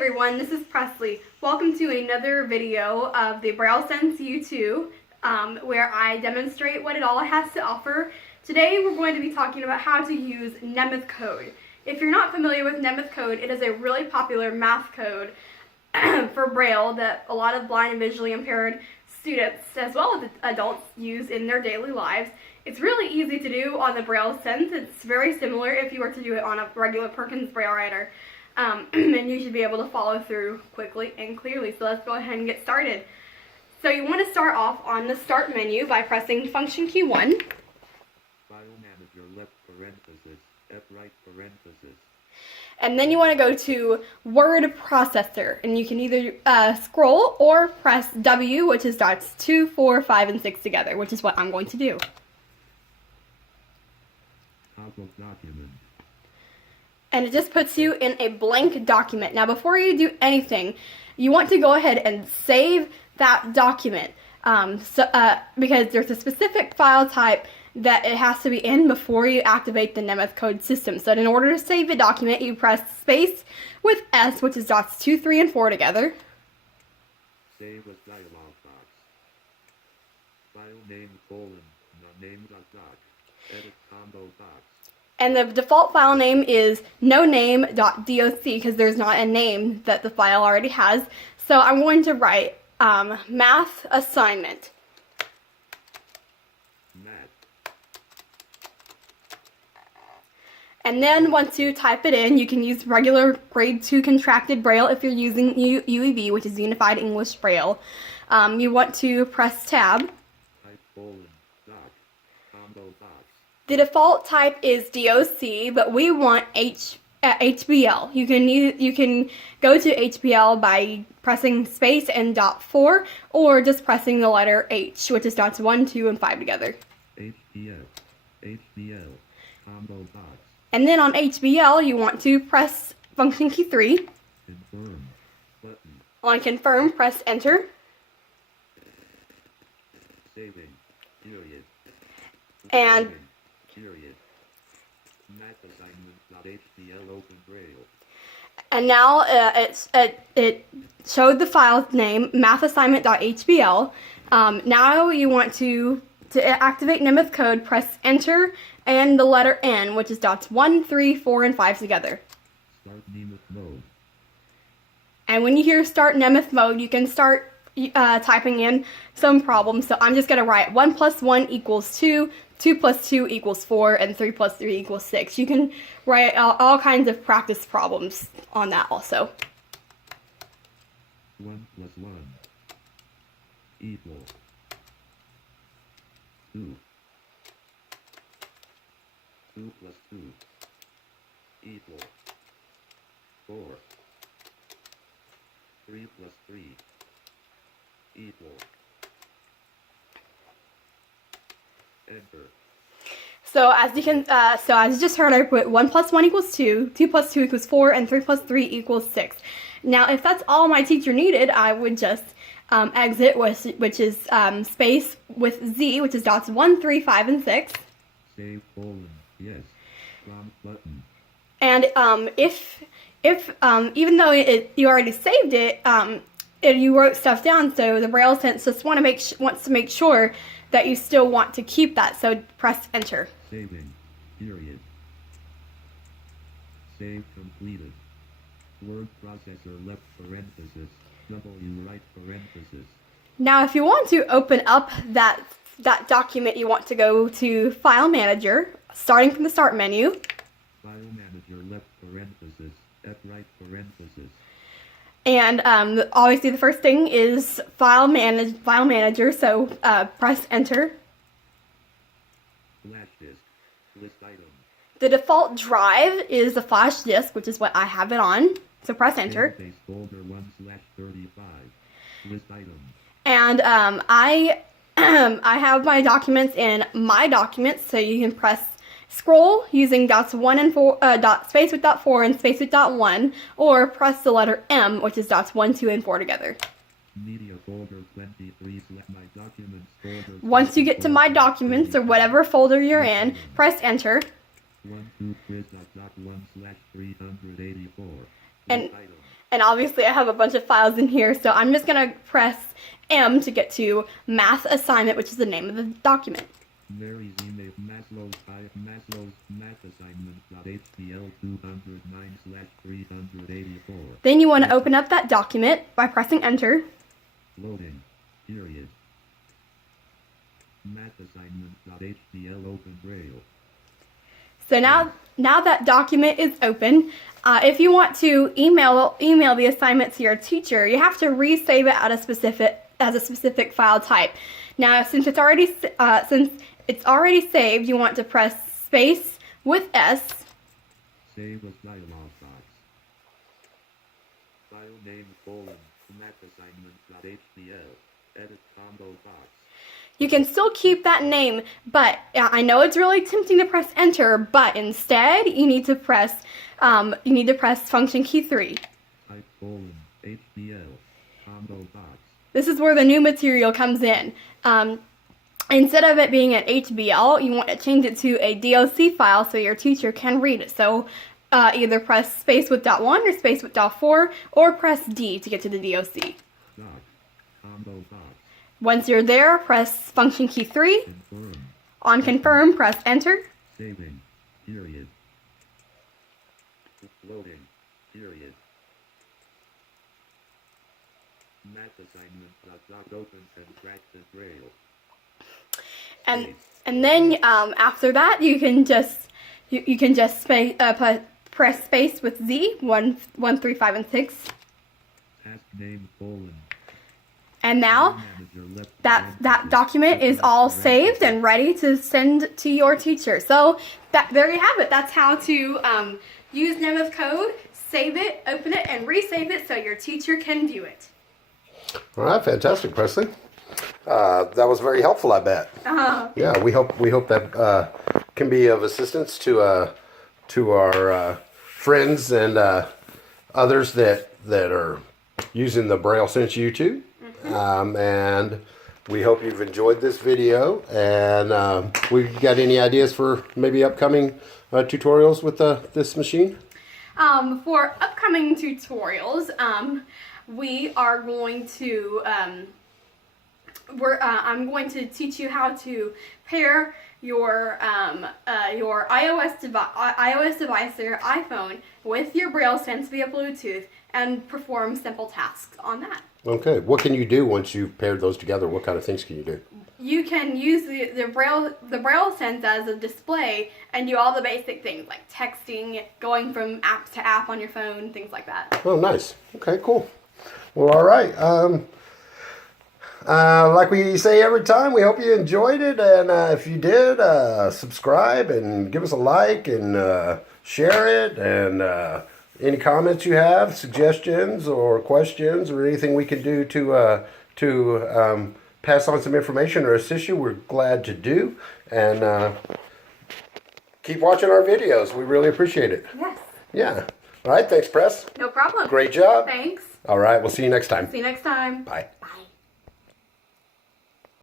Everyone, this is Presley. Welcome to another video of the Braille Sense U2, where I demonstrate what it all has to offer. Today we're going to be talking about how to use Nemeth code. If you're not familiar with Nemeth code, it is a really popular math code for Braille that a lot of blind and visually impaired students, as well as adults, use in their daily lives. It's really easy to do on the Braille Sense. It's very similar if you were to do it on a regular Perkins Braille writer. And you should be able to follow through quickly and clearly. So let's go ahead and get started. So you want to start off on the Start menu by pressing Function key 1. File Manager left parenthesis, F right parenthesis. And then you want to go to Word Processor. And you can either scroll or press W, which is dots 2, 4, 5, and 6 together, which is what I'm going to do. Top of document. And it just puts you in a blank document. Now, before you do anything, you want to go ahead and save that document because there's a specific file type that it has to be in before you activate the Nemeth code system. So in order to save the document, you press space with S, which is dots 2, 3, and 4 together. Save as dialog box. File name colon, name dot. Edit combo box. And the default file name is noname.doc because there's not a name that the file already has. So I'm going to write math assignment. Math. And then once you type it in, you can use regular grade 2 contracted Braille if you're using UEB, which is Unified English Braille. You want to press tab. Type colon, doc, combo box. The default type is DOC, but we want HBL. You can go to HBL by pressing space and dot 4, or just pressing the letter H, which is dots 1, 2, and 5 together. HBL, combo box. And then on HBL, you want to press Function key 3. Confirm, button. On Confirm, press Enter. Saving, period. And Period. Math assignment.html open Braille. And now it showed the file name, mathassignment.hbl. Now you want to activate Nemeth code, press Enter and the letter N, which is dots 1, 3, 4, and 5 together. Start Nemeth mode. And when you hear Start Nemeth mode, you can start typing in some problems. So I'm just going to write 1 plus 1 equals 2, 2 plus 2 equals 4, and 3 plus 3 equals 6. You can write all kinds of practice problems on that also. 1 plus 1 equal 2. 2 plus 2 equal 4. 3 plus 3 equal. Enter. So as you just heard, I put 1 plus 1 equals 2, 2 plus 2 equals 4, and 3 plus 3 equals 6. Now, if that's all my teacher needed, I would just exit, which is space with Z, which is dots 1, 3, 5, and 6. Save colon, yes. Prompt button. And if even though you already saved it, you wrote stuff down, so the Braille Sense just wants to make sure that you still want to keep that, so press Enter. Saving, period. Save completed. Word processor left parenthesis, W right parenthesis. Now if you want to open up that document, you want to go to File Manager, starting from the Start menu. File Manager left parenthesis, F right parenthesis. And obviously the first thing is File Manager, so press Enter. Flash disk, list item. The default drive is the flash disk, which is what I have it on, so press Enter. Database folder 1/35, list item. And I have my documents in My Documents, so you can press Scroll using dots 1 and 4, space with dot 4 and space with dot 1, or press the letter M, which is dots 1, 2, and 4 together. Media folder 23, My Documents folder. Once you get to My Documents, or whatever folder you're in, press Enter. 1, 2, Chris.1/384. And and obviously I have a bunch of files in here, so I'm just going to press M to get to math assignment, which is the name of the document. Mary's email, Maslow's math assignment.htl 209/384. Then you want to open up that document by pressing enter. Loading. Period. Math assignment.htl open Braille. So now that document is open. If you want to email the assignment to your teacher, you have to resave it as a specific file type. Now, since it's already saved, you want to press space with S. Save as dialog box. File name : math assignment.htl. Edit combo box. You can still keep that name, but I know it's really tempting to press enter, but instead you need to press function key 3. Type : HDL combo box. This is where the new material comes in. Instead of it being an HBL, you want to change it to a DOC file so your teacher can read it. So either press space with .1 or space with .4, or press D to get to the DOC. Doc combo box. Once you're there, press function key 3. Confirm. On confirm, press enter. Saving. Period. Loading. Period. Math assignment. Doc open contracted Braille. And then after that, you can just press space with Z 1, 3, 5, and 6. Task name : And now that document is all saved and ready to send to your teacher. So there you have it. That's how to use Nemeth code, save it, open it, and resave it so your teacher can view it. All right, fantastic, Presley. That was very helpful, I bet. Yeah, we hope that can be of assistance to our friends and others that are using the Braille Sense YouTube. And we hope you've enjoyed this video. And we got any ideas for maybe upcoming tutorials with this machine? For upcoming tutorials, we are going to I'm going to teach you how to pair your iOS device or your iPhone with your Braille Sense via Bluetooth and perform simple tasks on that. Okay, what can you do once you've paired those together? What kind of things can you do? You can use the Braille Sense as a display and do all the basic things like texting, going from app to app on your phone, things like that. Oh, nice. Okay, cool. Well, all right. Like we say every time, we hope you enjoyed it, and if you did, subscribe and give us a like and share it, and any comments you have, suggestions or questions or anything we can do to pass on some information or assist you, we're glad to do, and keep watching our videos. We really appreciate it. Yes. Yeah. All right, thanks, Press. No problem. Great job. Thanks. All right, we'll see you next time. See you next time. Bye. Bye.